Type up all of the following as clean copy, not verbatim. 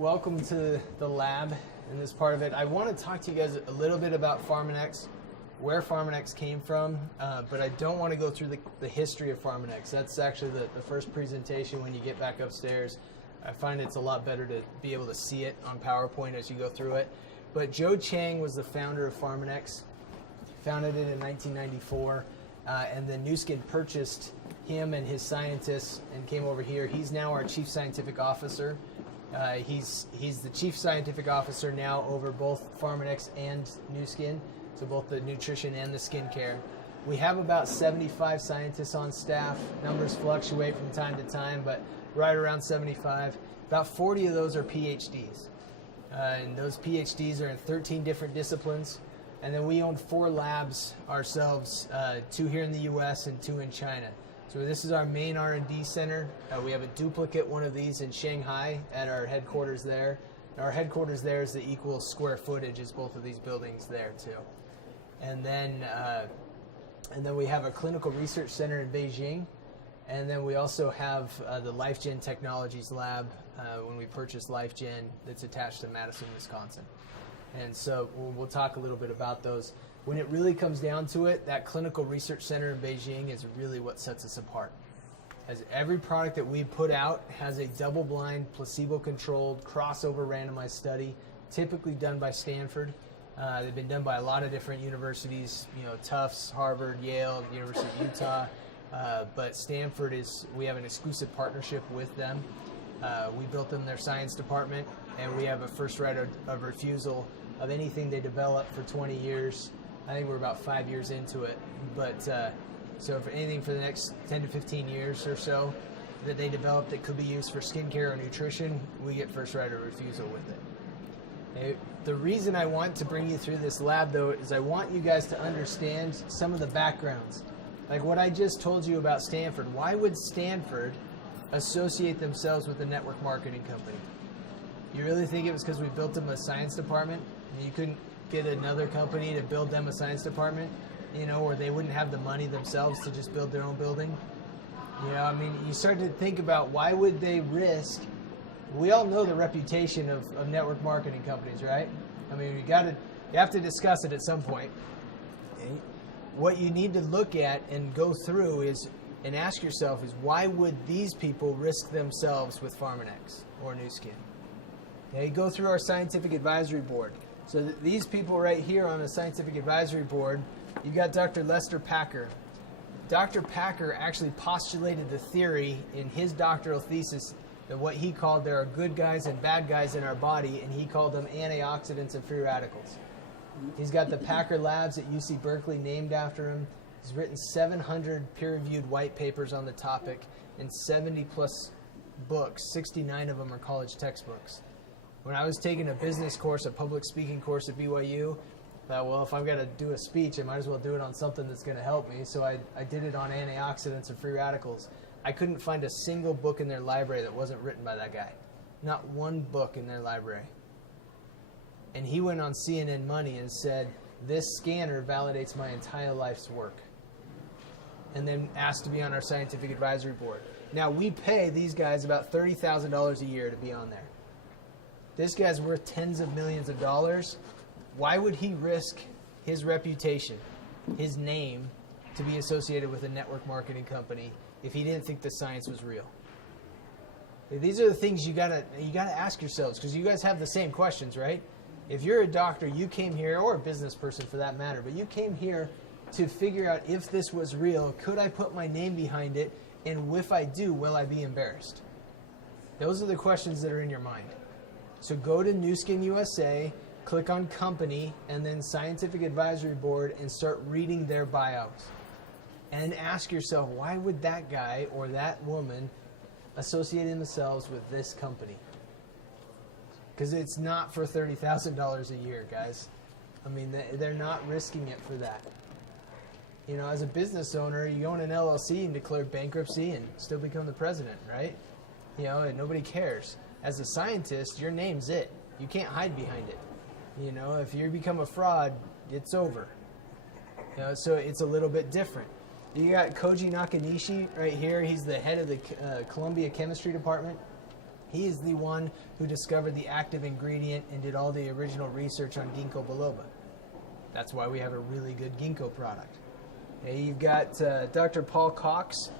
welcome to the lab in this part of it. I want to talk to you guys a little bit about Pharmanex, where Pharmanex came from, but I don't want to go through the history of Pharmanex. That's actually the first presentation when you get back upstairs. I find it's a lot better to be able to see it on PowerPoint as you go through it. But Joe Chang was the founder of Pharmanex, founded it in 1994, and then Nu Skin purchased him and his scientists and came over here. He's now our chief scientific officer. He's the chief scientific officer now over both Pharmanex and Nu Skin, so both the nutrition and the skincare. We have about 75 scientists on staff. Numbers fluctuate from time to time, but right around 75. About 40 of those are PhDs. And those PhDs are in 13 different disciplines. And then we own 4 labs ourselves, 2 here in the US and 2 in China. So this is our main R&D center. We have a duplicate one of these in Shanghai at our headquarters there. And our headquarters there is the equal square footage as both of these buildings there too. And then we have a clinical research center in Beijing. And then we also have the LifeGen Technologies lab when we purchased LifeGen that's attached to Madison, Wisconsin. And so we'll talk a little bit about those. When it really comes down to it, that clinical research center in Beijing is really what sets us apart. As every product that we put out has a double-blind, placebo-controlled, crossover randomized study, typically done by Stanford. They've been done by a lot of different universities, Tufts, Harvard, Yale, University of Utah. But Stanford we have an exclusive partnership with them. We built them their science department, and we have a first right of refusal of anything they develop for 20 years. I think we're about 5 years into it. But so if anything for the next 10 to 15 years or so that they develop that could be used for skincare or nutrition, we get first right of refusal with it. The reason I want to bring you through this lab, though, is I want you guys to understand some of the backgrounds. Like what I just told you about Stanford. Why would Stanford associate themselves with a network marketing company? You really think it was because we built them a science department and you couldn't get another company to build them a science department, or they wouldn't have the money themselves to just build their own building? You start to think about why would they risk. We all know the reputation of network marketing companies, right? You have to discuss it at some point. Okay? What you need to look at and go through and ask yourself is why would these people risk themselves with Pharmanex or Nu Skin? Okay, go through our scientific advisory board. So these people right here on the scientific advisory board, you got Dr. Lester Packer. Dr. Packer actually postulated the theory in his doctoral thesis that what he called there are good guys and bad guys in our body, and he called them antioxidants and free radicals. He's got the Packer Labs at UC Berkeley named after him. He's written 700 peer-reviewed white papers on the topic and 70-plus books. 69 of them are college textbooks. When I was taking a business course, a public speaking course at BYU, I thought, well, if I've got to do a speech, I might as well do it on something that's going to help me. So I did it on antioxidants and free radicals. I couldn't find a single book in their library that wasn't written by that guy. Not one book in their library. And he went on CNN Money and said, this scanner validates my entire life's work. And then asked to be on our scientific advisory board. Now, we pay these guys about $30,000 a year to be on there. This guy's worth tens of millions of dollars. Why would he risk his reputation, his name, to be associated with a network marketing company if he didn't think the science was real? These are the things you gotta ask yourselves, because you guys have the same questions, right? If you're a doctor, you came here, or a business person for that matter, but you came here to figure out if this was real, could I put my name behind it, and if I do, will I be embarrassed? Those are the questions that are in your mind. So go to Nu Skin USA, click on company, and then scientific advisory board, and start reading their bios. And ask yourself, why would that guy or that woman associate themselves with this company? Because it's not for $30,000 a year, guys. They're not risking it for that. As a business owner, you own an LLC and declare bankruptcy and still become the president, right? And nobody cares. As a scientist, your name's it. You can't hide behind it. If you become a fraud, it's over. So it's a little bit different. You got Koji Nakanishi right here. He's the head of the Columbia Chemistry Department. He is the one who discovered the active ingredient and did all the original research on ginkgo biloba. That's why we have a really good ginkgo product. Okay, you've got Dr. Paul Cox.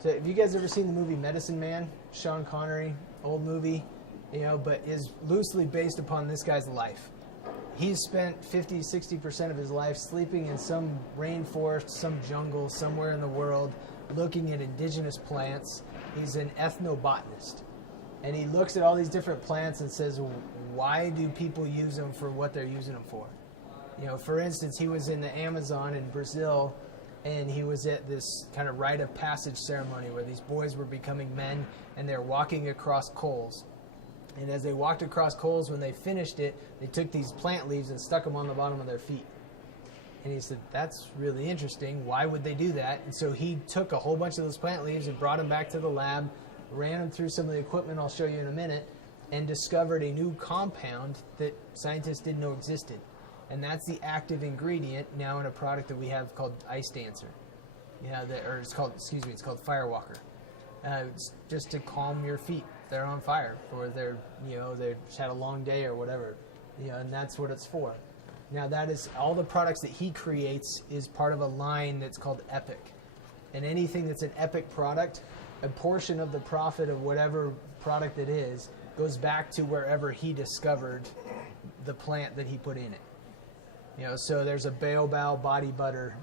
So have you guys ever seen the movie Medicine Man? Sean Connery, old movie, but is loosely based upon this guy's life. He's spent 50-60% of his life sleeping in some rainforest, some jungle, somewhere in the world, looking at indigenous plants. He's an ethnobotanist. And he looks at all these different plants and says, why do people use them for what they're using them for? For instance, he was in the Amazon in Brazil, and he was at this kind of rite of passage ceremony where these boys were becoming men, and they're walking across coals. And as they walked across coals, when they finished it, they took these plant leaves and stuck them on the bottom of their feet. And he said, that's really interesting. Why would they do that? And so he took a whole bunch of those plant leaves and brought them back to the lab, ran them through some of the equipment I'll show you in a minute, and discovered a new compound that scientists didn't know existed. And that's the active ingredient now in a product that we have called Ice Dancer. It's called Firewalker. It's just to calm your feet. They're on fire, or they're just had a long day or whatever, and that's what it's for. Now that is all the products that he creates is part of a line that's called Epic, and anything that's an Epic product, a portion of the profit of whatever product it is goes back to wherever he discovered the plant that he put in it. So there's a baobab body butter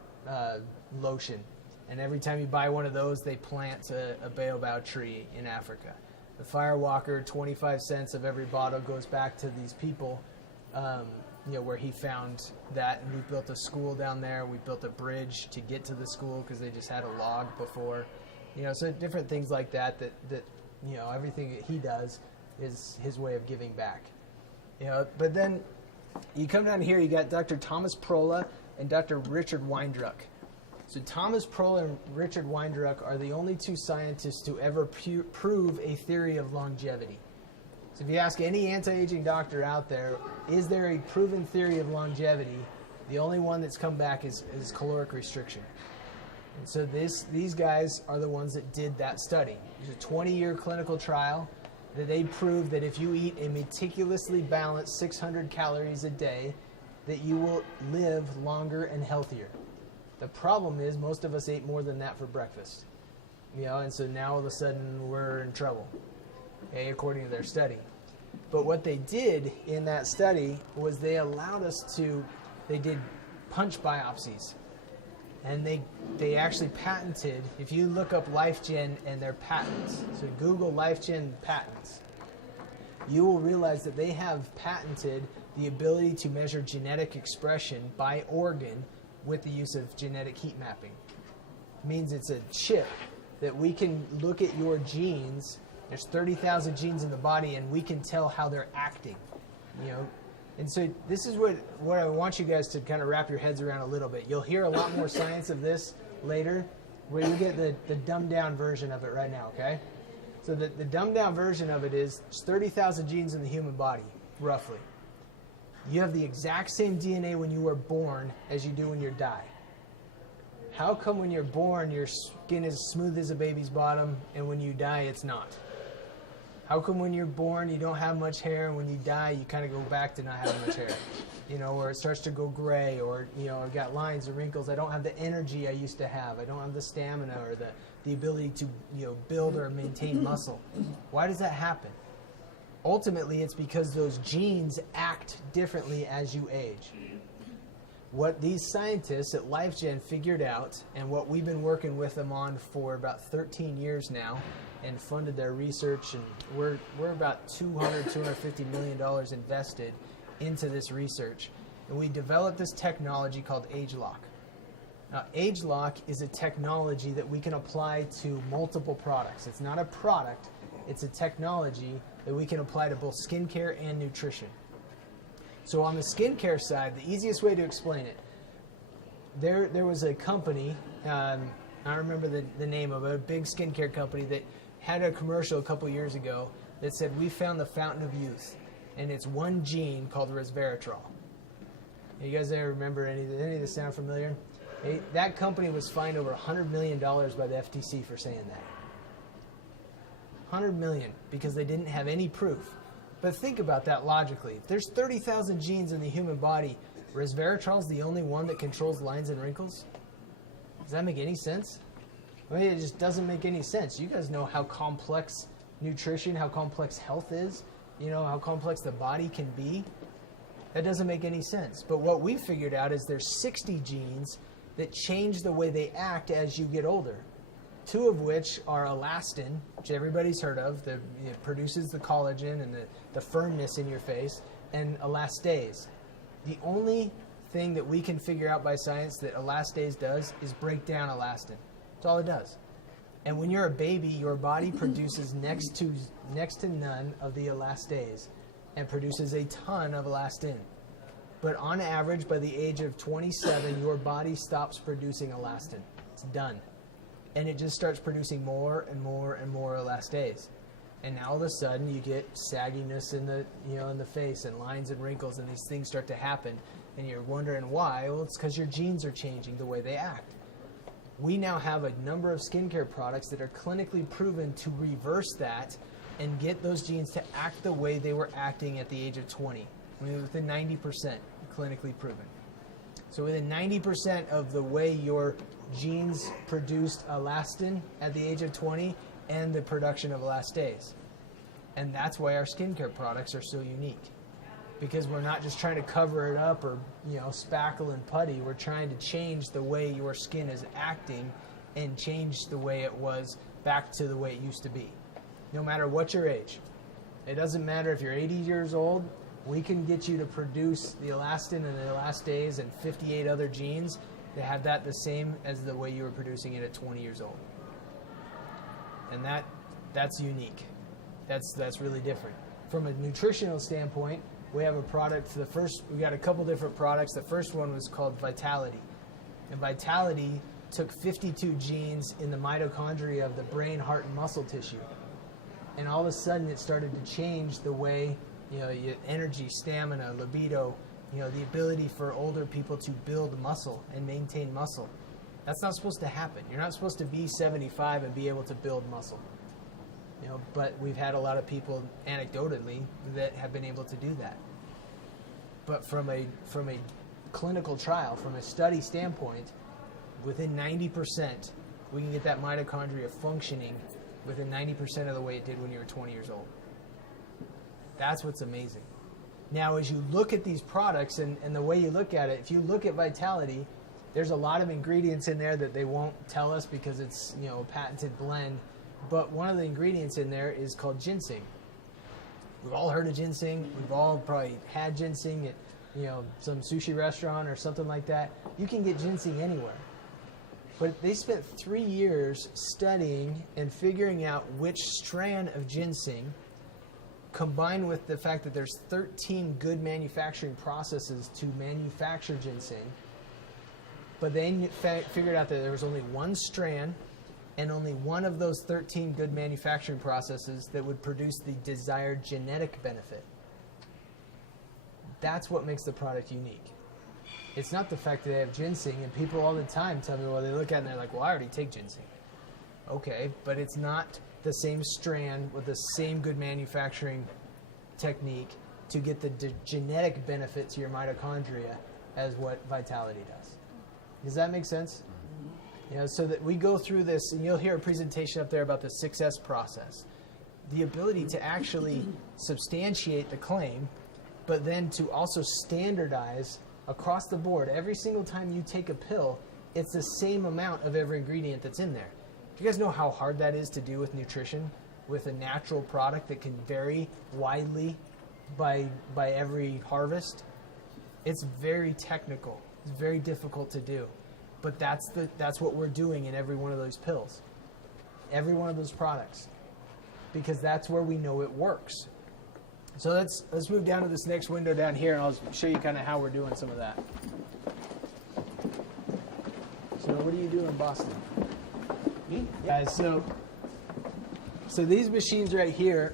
lotion, and every time you buy one of those, they plant a baobab tree in Africa. The Firewalker, 25 cents of every bottle goes back to these people, where he found that. And we built a school down there. We built a bridge to get to the school because they just had a log before. So different things like that everything that he does is his way of giving back. But then you come down here, you got Dr. Thomas Prola and Dr. Richard Weindruck. So Thomas Prola and Richard Weindruck are the only two scientists to ever prove a theory of longevity. So if you ask any anti-aging doctor out there, is there a proven theory of longevity? The only one that's come back is caloric restriction. And so these guys are the ones that did that study. It's a 20-year clinical trial that they proved that if you eat a meticulously balanced 600 calories a day, that you will live longer and healthier. The problem is most of us ate more than that for breakfast. And so now all of a sudden we're in trouble, according to their study. But what they did in that study was they allowed us they did punch biopsies. And they actually patented, if you look up LifeGen and their patents, so Google LifeGen patents, you will realize that they have patented the ability to measure genetic expression by organ with the use of genetic heat mapping. It means it's a chip that we can look at your genes. There's 30,000 genes in the body, and we can tell how they're acting. And so this is what I want you guys to kind of wrap your heads around a little bit. You'll hear a lot more science of this later, where you get the dumbed down version of it right now, okay? So the dumbed down version of it is there's 30,000 genes in the human body, roughly. You have the exact same DNA when you were born as you do when you die. How come when you're born your skin is smooth as a baby's bottom and when you die it's not? How come when you're born you don't have much hair and when you die you kind of go back to not having much hair? Or it starts to go gray, or I've got lines or wrinkles. I don't have the energy I used to have. I don't have the stamina or the ability to build or maintain muscle. Why does that happen? Ultimately, it's because those genes act differently as you age. What these scientists at LifeGen figured out, and what we've been working with them on for about 13 years now, and funded their research, and we're about $250 million invested into this research. And we developed this technology called AgeLock. Now, AgeLock is a technology that we can apply to multiple products. It's not a product, it's a technology that we can apply to both skincare and nutrition. So on the skincare side, the easiest way to explain it, there was a company, I don't remember the name of it, a big skincare company that had a commercial a couple years ago that said, we found the fountain of youth, and it's one gene called resveratrol. You guys ever remember any of this sound familiar? That company was fined over $100 million by the FTC for saying that. 100 million, because they didn't have any proof. But think about that logically. If there's 30,000 genes in the human body, resveratrol is the only one that controls lines and wrinkles? Does that make any sense? I mean, it just doesn't make any sense. You guys know how complex nutrition, how complex health is, you know, how complex the body can be. That doesn't make any sense. But what we figured out is there's 60 genes that change the way they act as you get older. 2 of which are elastin, which everybody's heard of. It produces the collagen and the firmness in your face, and elastase. The only thing that we can figure out by science that elastase does is break down elastin. That's all it does. And when you're a baby, your body produces next to none of the elastase and produces a ton of elastin. But on average, by the age of 27, your body stops producing elastin. It's done. And it just starts producing more and more and more elastase. And now all of a sudden you get sagginess in the face and lines and wrinkles, and these things start to happen. And you're wondering why. Well, it's because your genes are changing the way they act. We now have a number of skincare products that are clinically proven to reverse that and get those genes to act the way they were acting at the age of 20. I mean, within 90% clinically proven. So within 90% of the way your genes produced elastin at the age of 20 and the production of elastase. And that's why our skincare products are so unique. Because we're not just trying to cover it up or, spackle and putty. We're trying to change the way your skin is acting and change the way it was back to the way it used to be. No matter what your age. It doesn't matter if you're 80 years old, we can get you to produce the elastin and the elastase and 58 other genes to have that the same as the way you were producing it at 20 years old. And that's unique. That's really different. From a nutritional standpoint, we have a product. We got a couple different products. The first one was called Vitality. And Vitality took 52 genes in the mitochondria of the brain, heart, and muscle tissue. And all of a sudden it started to change the way, your energy, stamina, libido, the ability for older people to build muscle and maintain muscle. That's not supposed to happen. You're not supposed to be 75 and be able to build muscle. But we've had a lot of people, anecdotally, that have been able to do that. But from a clinical trial, from a study standpoint, within 90%, we can get that mitochondria functioning within 90% of the way it did when you were 20 years old. That's what's amazing. Now, as you look at these products and the way you look at it, if you look at Vitality, there's a lot of ingredients in there that they won't tell us because it's a patented blend. But one of the ingredients in there is called ginseng. We've all heard of ginseng. We've all probably had ginseng at some sushi restaurant or something like that. You can get ginseng anywhere. But they spent 3 years studying and figuring out which strand of ginseng, combined with the fact that there's 13 good manufacturing processes to manufacture ginseng. But they figured out that there was only one strand and only one of those 13 good manufacturing processes that would produce the desired genetic benefit. That's what makes the product unique. It's not the fact that they have ginseng, and people all the time tell me, well, they look at it and they're like, well, I already take ginseng. Okay, but it's not the same strand with the same good manufacturing technique to get the genetic benefit to your mitochondria as what Vitality does. Does that make sense? So that we go through this, and you'll hear a presentation up there about the 6S process. The ability to actually substantiate the claim, but then to also standardize across the board. Every single time you take a pill, it's the same amount of every ingredient that's in there. Do you guys know how hard that is to do with nutrition, with a natural product that can vary widely by every harvest? It's very technical. It's very difficult to do. But that's what we're doing in every one of those pills, every one of those products, because that's where we know it works. So let's move down to this next window down here, and I'll show you kind of how we're doing some of that. So what do you do in Boston? Me? Guys, so these machines right here,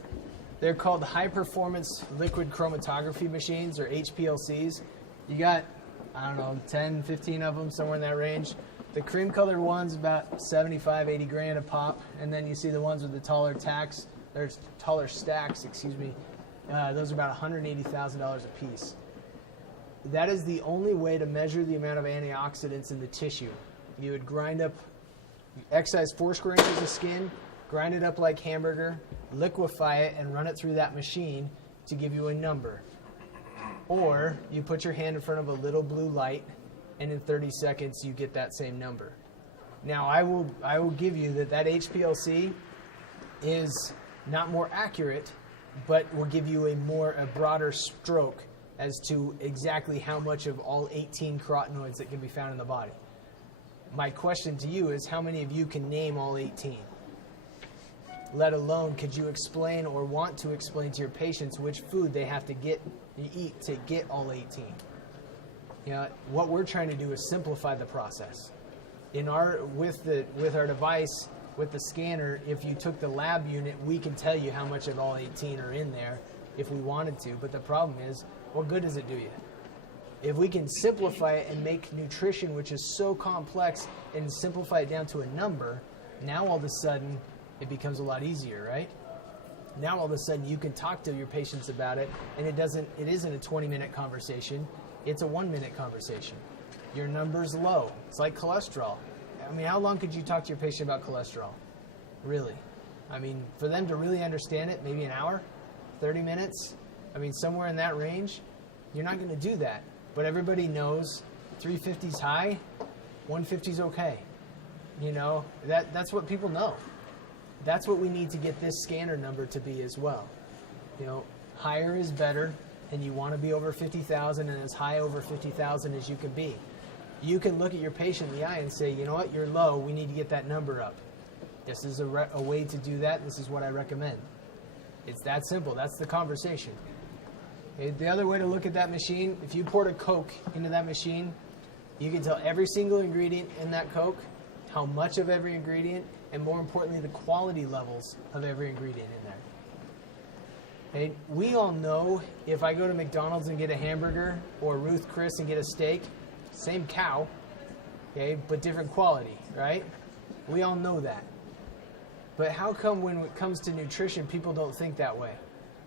they're called high performance liquid chromatography machines, or HPLCs. You got, 10, 15 of them, somewhere in that range. The cream colored one's about 75, 80 grand a pop. And then you see the ones with the taller tacks, there's taller stacks, excuse me. Those are about $180,000 a piece. That is the only way to measure the amount of antioxidants in the tissue. You would grind up, excise 4 square inches of skin, grind it up like hamburger, liquefy it, and run it through that machine to give you a number. Or you put your hand in front of a little blue light, and in 30 seconds you get that same number. Now I will give you that HPLC is not more accurate, but will give you a broader stroke as to exactly how much of all 18 carotenoids that can be found in the body. My question to you is, how many of you can name all 18? Let alone, could you explain or want to explain to your patients which food they have to eat to get all 18? You know, what we're trying to do is simplify the process. With our device, with the scanner, if you took the lab unit, we can tell you how much of all 18 are in there if we wanted to. But the problem is, what good does it do you? If we can simplify it and make nutrition, which is so complex, and simplify it down to a number, now all of a sudden it becomes a lot easier, right? Now all of a sudden you can talk to your patients about it, and it isn't a 20-minute conversation, it's a 1-minute conversation. Your number's low. It's like cholesterol. I mean, how long could you talk to your patient about cholesterol? Really? I mean, for them to really understand it, maybe an hour, 30 minutes? I mean, somewhere in that range. You're not going to do that. But everybody knows 350 is high, 150 is okay. You know, that's what people know. That's what we need to get this scanner number to be as well. You know, higher is better, and you want to be over 50,000 and as high over 50,000 as you can be. You can look at your patient in the eye and say, you know what, you're low, we need to get that number up. This is a way to do that, this is what I recommend. It's that simple, that's the conversation. Okay, the other way to look at that machine, if you poured a Coke into that machine, you can tell every single ingredient in that Coke, how much of every ingredient, and more importantly, the quality levels of every ingredient in there. Okay, we all know if I go to McDonald's and get a hamburger, or Ruth Chris and get a steak, same cow, okay, but different quality, right? We all know that. But how come when it comes to nutrition, people don't think that way?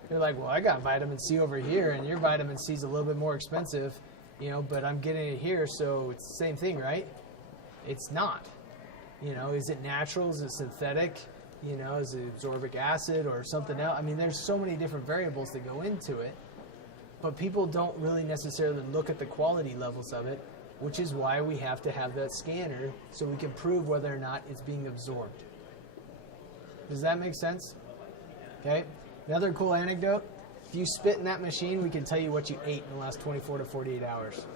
They're like, well, I got vitamin C over here, and your vitamin C is a little bit more expensive, you know, but I'm getting it here, so it's the same thing, right? It's not. You know, is it natural? Is it synthetic? You know, is it ascorbic acid or something else? I mean, there's so many different variables that go into it, but people don't really necessarily look at the quality levels of it, which is why we have to have that scanner so we can prove whether or not it's being absorbed. Does that make sense? Okay. Another cool anecdote, if you spit in that machine, we can tell you what you ate in the last 24 to 48 hours.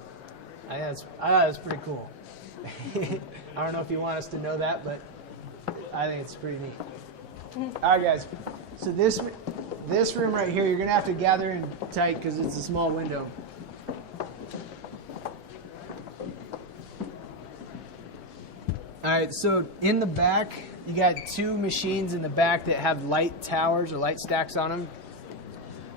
I thought that's pretty cool. I don't know if you want us to know that, but I think it's pretty neat. All right, guys. So this room right here, you're going to have to gather in tight because it's a small window. All right, so in the back, you got 2 machines in the back that have light towers or light stacks on them.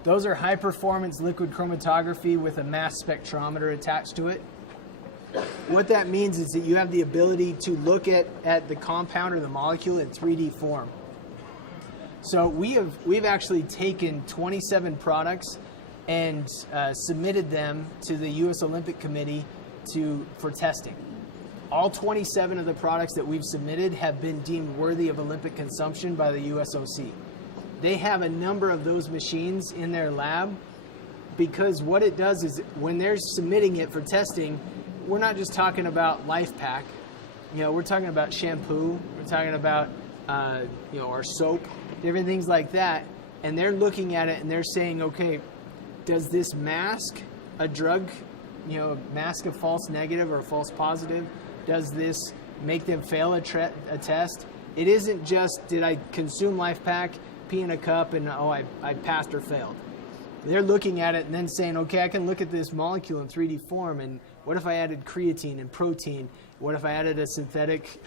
Those are high-performance liquid chromatography with a mass spectrometer attached to it. What that means is that you have the ability to look at the compound or the molecule in 3D form. So we've actually taken 27 products and submitted them to the U.S. Olympic Committee for testing. All 27 of the products that we've submitted have been deemed worthy of Olympic consumption by the USOC. They have a number of those machines in their lab because what it does is when they're submitting it for testing, we're not just talking about LifePak. You know, we're talking about shampoo. We're talking about our soap, different things like that. And they're looking at it and they're saying, okay, does this mask a drug? You know, mask a false negative or a false positive? Does this make them fail a test? It isn't just, did I consume LifePak, pee in a cup, and I passed or failed. They're looking at it and then saying, okay, I can look at this molecule in 3D form, and what if I added creatine and protein? What if I added a synthetic,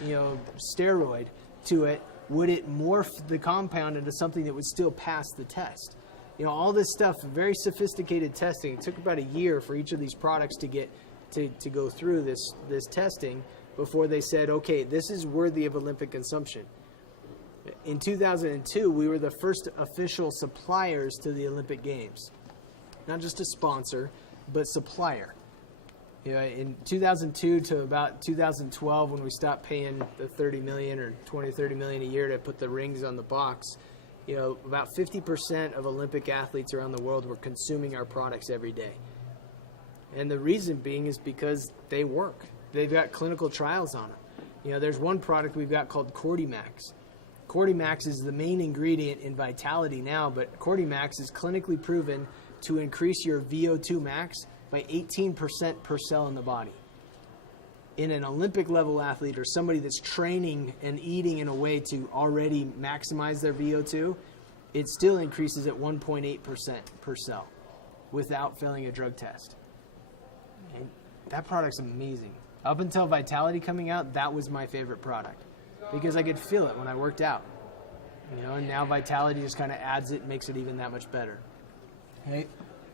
steroid to it? Would it morph the compound into something that would still pass the test? You know, all this stuff, very sophisticated testing. It took about a year for each of these products to get to go through this testing before they said, okay, this is worthy of Olympic consumption. In 2002, we were the first official suppliers to the Olympic Games. Not just a sponsor, but supplier. You know, in 2002 to about 2012, when we stopped paying the 30 million or 20, 30 million a year to put the rings on the box, you know, about 50% of Olympic athletes around the world were consuming our products every day. And the reason being is because they work. They've got clinical trials on them. You know, there's one product we've got called Cordymax. Cordymax is the main ingredient in Vitality now, but Cordymax is clinically proven to increase your VO2 max by 18% per cell in the body. In an Olympic level athlete or somebody that's training and eating in a way to already maximize their VO2, it still increases at 1.8% per cell without failing a drug test. And that product's amazing. Up until Vitality coming out, that was my favorite product because I could feel it when I worked out. You know, and now Vitality just kind of adds it, makes it even that much better. Okay.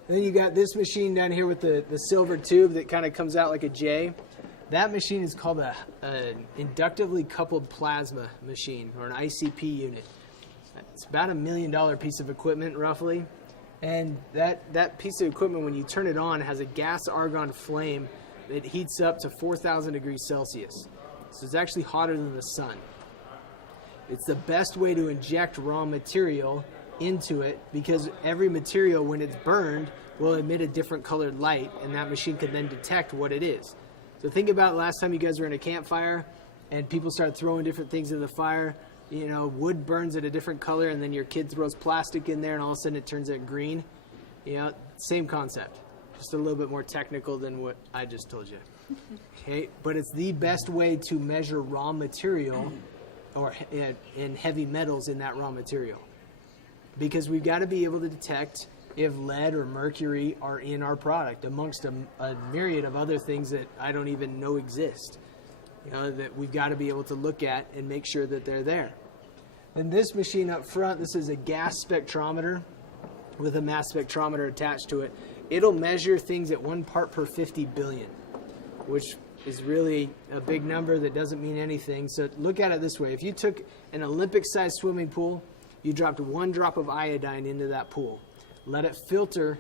Then you got this machine down here with the silver tube that kind of comes out like a J. That machine is called an inductively coupled plasma machine, or an ICP unit. It's about $1 million piece of equipment, roughly. And that piece of equipment, when you turn it on, has a gas argon flame that heats up to 4,000 degrees Celsius. So it's actually hotter than the sun. It's the best way to inject raw material into it because every material, when it's burned, will emit a different colored light, and that machine can then detect what it is. So think about last time you guys were in a campfire and people start throwing different things in the fire. You know, wood burns at a different color, and then your kid throws plastic in there, and all of a sudden it turns out green. You know, same concept, just a little bit more technical than what I just told you. Okay, but it's the best way to measure raw material or in heavy metals in that raw material, because we've got to be able to detect if lead or mercury are in our product, amongst a myriad of other things that I don't even know exist. You know, that we've got to be able to look at and make sure that they're there. And this machine up front, this is a gas spectrometer with a mass spectrometer attached to it. It'll measure things at 1 part per 50 billion, which is really a big number that doesn't mean anything. So look at it this way. If you took an Olympic-sized swimming pool, you dropped 1 drop of iodine into that pool, let it filter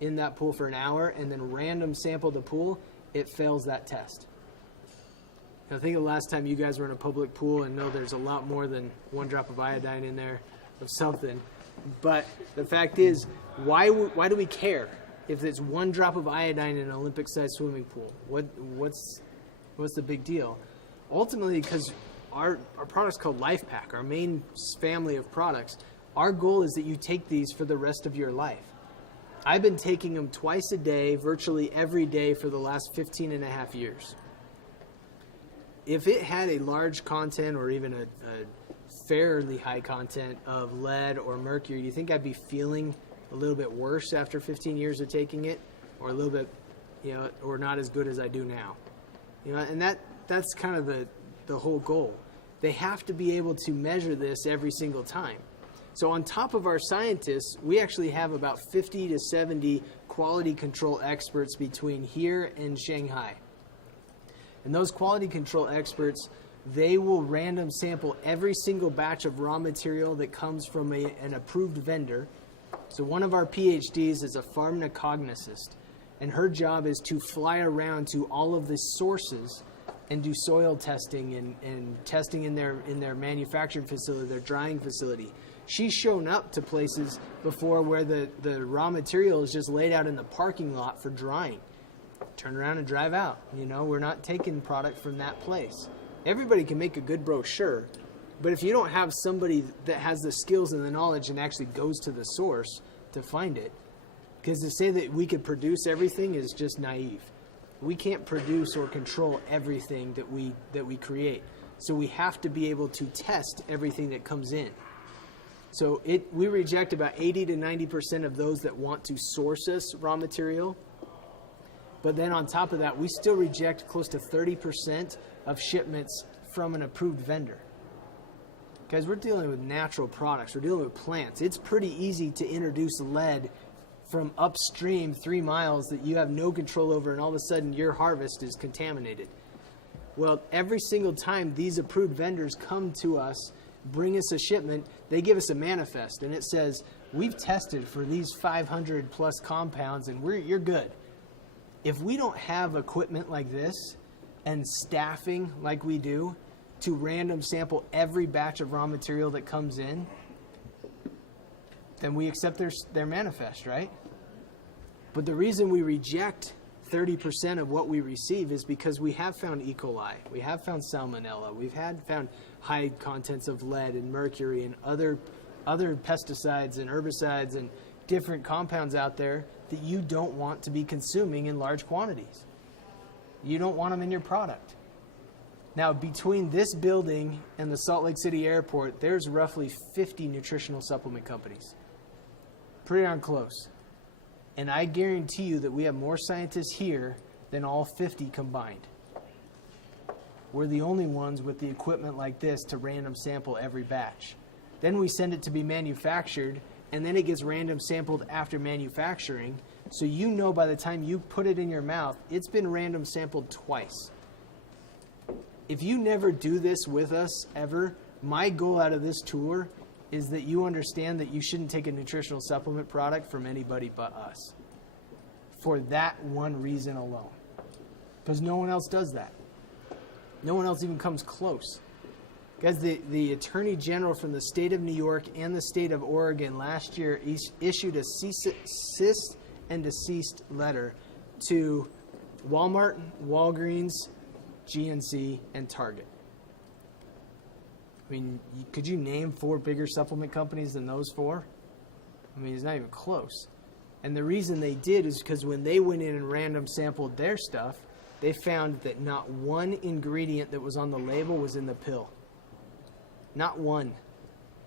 in that pool for an hour, and then random sample the pool, it fails that test. I think the last time you guys were in a public pool and know there's a lot more than 1 drop of iodine in there of something. But the fact is, why do we care if it's 1 drop of iodine in an Olympic-sized swimming pool? What's the big deal? Ultimately, because our product's called LifePak, our main family of products, our goal is that you take these for the rest of your life. I've been taking them twice a day, virtually every day for the last 15 and a half years. If it had a large content or even a fairly high content of lead or mercury, do you think I'd be feeling a little bit worse after 15 years of taking it, or a little bit, you know, or not as good as I do now? You know, and that's kind of the whole goal. They have to be able to measure this every single time. So on top of our scientists, we actually have about 50 to 70 quality control experts between here and Shanghai. And those quality control experts, they will random sample every single batch of raw material that comes from an approved vendor. So one of our PhDs is a pharmacognosist, and her job is to fly around to all of the sources and do soil testing and testing in their manufacturing facility, their drying facility. She's shown up to places before where the raw material is just laid out in the parking lot for drying. Turn around and drive out. You know, we're not taking product from that place. Everybody can make a good brochure, but if you don't have somebody that has the skills and the knowledge and actually goes to the source to find it, because to say that we could produce everything is just naive. We can't produce or control everything that we create. So we have to be able to test everything that comes in. So we reject about 80 to 90% of those that want to source us raw material. But then on top of that, we still reject close to 30% of shipments from an approved vendor. Guys, we're dealing with natural products. We're dealing with plants. It's pretty easy to introduce lead from upstream 3 miles that you have no control over, and all of a sudden your harvest is contaminated. Well, every single time these approved vendors come to us, bring us a shipment, they give us a manifest, and it says, we've tested for these 500 plus compounds, and you're good. If we don't have equipment like this and staffing like we do to random sample every batch of raw material that comes in, then we accept their manifest, right? But the reason we reject 30% of what we receive is because we have found E. coli, we have found salmonella, we've found high contents of lead and mercury and other pesticides and herbicides and different compounds out there that you don't want to be consuming in large quantities. You don't want them in your product. Now, between this building and the Salt Lake City airport, there's roughly 50 nutritional supplement companies. Pretty darn close. And I guarantee you that we have more scientists here than all 50 combined. We're the only ones with the equipment like this to random sample every batch. Then we send it to be manufactured, and then it gets random sampled after manufacturing, so you know by the time you put it in your mouth, it's been random sampled twice. If you never do this with us ever, my goal out of this tour is that you understand that you shouldn't take a nutritional supplement product from anybody but us. For that one reason alone. Because no one else does that. No one else even comes close. Guys, the Attorney General from the state of New York and the state of Oregon last year issued a cease and desist letter to Walmart, Walgreens, GNC, and Target. I mean, could you name 4 bigger supplement companies than those 4? I mean, it's not even close. And the reason they did is because when they went in and random sampled their stuff, they found that not one ingredient that was on the label was in the pill. Not one.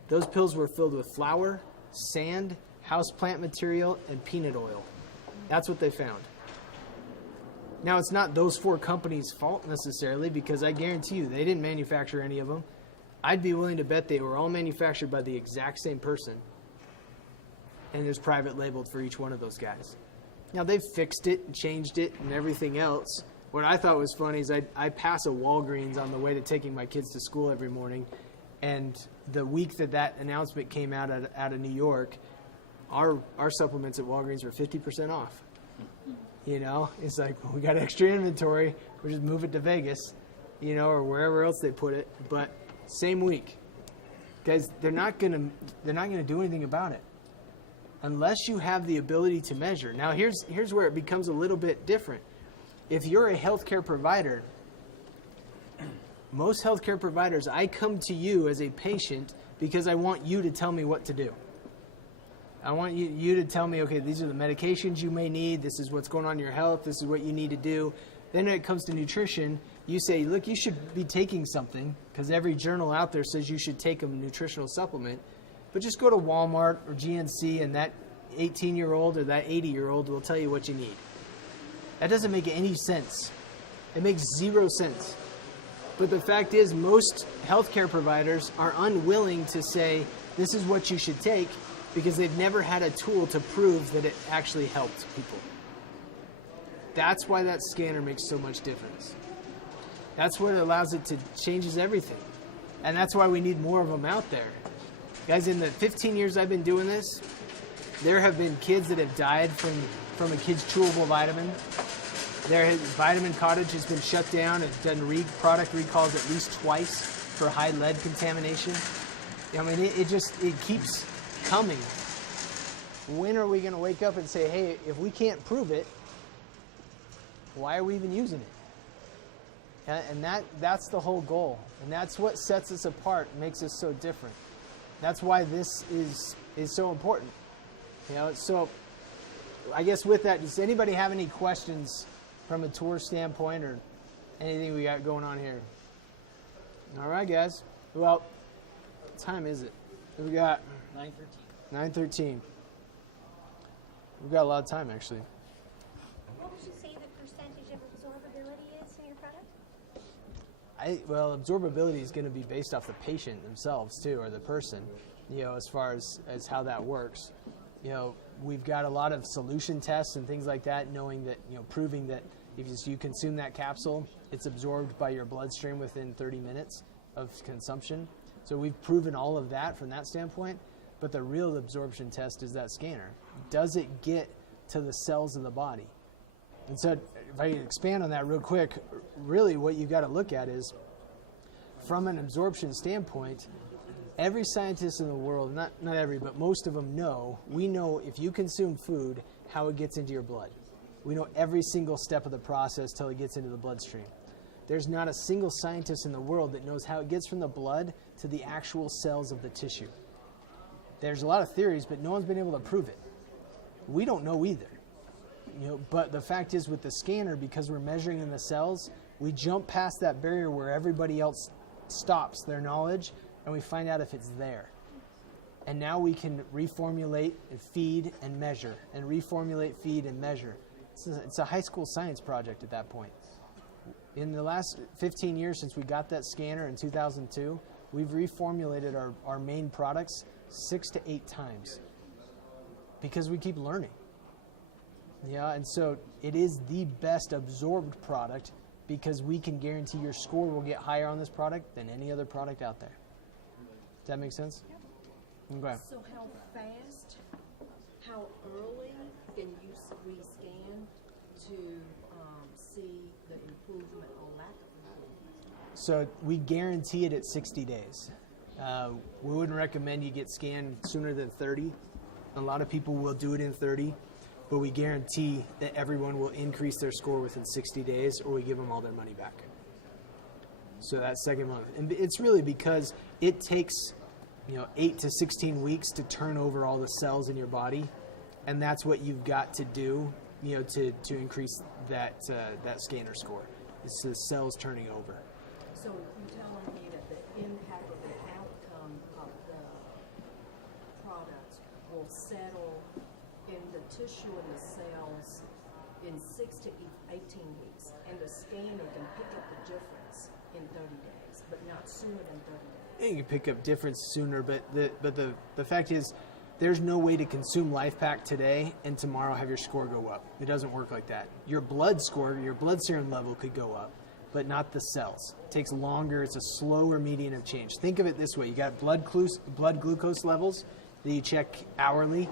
Those pills were filled with flour, sand, houseplant material, and peanut oil. That's what they found. Now, it's not those 4 companies' fault necessarily, because I guarantee you they didn't manufacture any of them. I'd be willing to bet they were all manufactured by the exact same person. And there's private labeled for each one of those guys. Now, they've fixed it and changed it and everything else. What I thought was funny is I pass a Walgreens on the way to taking my kids to school every morning. And the week that announcement came out of New York, our supplements at Walgreens were 50% off. You know, it's like, well, we got extra inventory. We'll just move it to Vegas, you know, or wherever else they put it. But same week. Guys, they're not gonna do anything about it unless you have the ability to measure. Now, here's where it becomes a little bit different. If you're a healthcare provider, most healthcare providers, I come to you as a patient because I want you to tell me what to do. I want you to tell me, okay, these are the medications you may need. This is what's going on in your health. This is what you need to do. Then when it comes to nutrition, you say, look, you should be taking something because every journal out there says you should take a nutritional supplement. But just go to Walmart or GNC and that 18-year-old or that 80-year-old will tell you what you need. That doesn't make any sense. It makes 0 sense. But the fact is, most healthcare providers are unwilling to say, this is what you should take, because they've never had a tool to prove that it actually helped people. That's why that scanner makes so much difference. That's what allows it to changes everything. And that's why we need more of them out there. Guys, in the 15 years I've been doing this, there have been kids that have died from a kid's chewable vitamin. Vitamin Cottage has been shut down and done product recalls at least twice for high lead contamination. I mean, it keeps coming. When are we going to wake up and say, hey, if we can't prove it, why are we even using it? And that's the whole goal. And that's what sets us apart, makes us so different. That's why this is so important. You know, so I guess with that, does anybody have any questions from a tour standpoint or anything we got going on here? All right, guys. Well, what time is it? We got 9:13. We've got a lot of time, actually. What would you say the percentage of absorbability is in your product? Well, absorbability is going to be based off the patient themselves too, or the person, you know, as far as how that works. You know, we've got a lot of solution tests and things like that, knowing that, you know, proving that if you consume that capsule, it's absorbed by your bloodstream within 30 minutes of consumption. So we've proven all of that from that standpoint, but the real absorption test is that scanner. Does it get to the cells of the body? And so if I expand on that real quick, really what you got to look at is, from an absorption standpoint, every scientist in the world, not every, but most of them we know if you consume food, how it gets into your blood. We know every single step of the process till it gets into the bloodstream. There's not a single scientist in the world that knows how it gets from the blood to the actual cells of the tissue. There's a lot of theories, but no one's been able to prove it. We don't know either. But the fact is, with the scanner, because we're measuring in the cells, we jump past that barrier where everybody else stops their knowledge, and we find out if it's there. And now we can reformulate and feed and measure, and reformulate, feed, and measure. It's a high school science project at that point. In the last 15 years since we got that scanner in 2002, we've reformulated our main products 6 to 8 times because we keep learning. Yeah, and so it is the best absorbed product because we can guarantee your score will get higher on this product than any other product out there. Does that make sense? Okay. So how fast, how early can you rescan to see the improvement or lack of improvement? So we guarantee it at 60 days. We wouldn't recommend you get scanned sooner than 30. A lot of people will do it in 30, but we guarantee that everyone will increase their score within 60 days or we give them all their money back. So that second month. And it's really because it takes 8 to 16 weeks to turn over all the cells in your body, and that's what you've got to do to increase that scanner score. It's the cells turning over. So you're telling me that the impact of the outcome of the product will settle in the tissue and the cells in 6 to 18 weeks, and the scanner can pick up the difference in 30 days, but not sooner than 30 days. Yeah, you can pick up difference sooner, but the fact is, there's no way to consume LifePak today and tomorrow have your score go up. It doesn't work like that. Your blood score, your blood serum level could go up, but not the cells. It takes longer. It's a slower median of change. Think of it this way. You got blood glucose levels that you check hourly,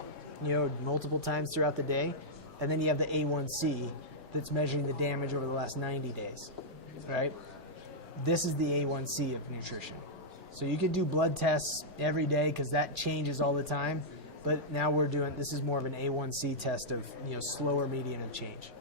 multiple times throughout the day, and then you have the A1C that's measuring the damage over the last 90 days, right? This is the A1C of nutrition. So you could do blood tests every day because that changes all the time, but now this is more of an A1C test of slower median of change.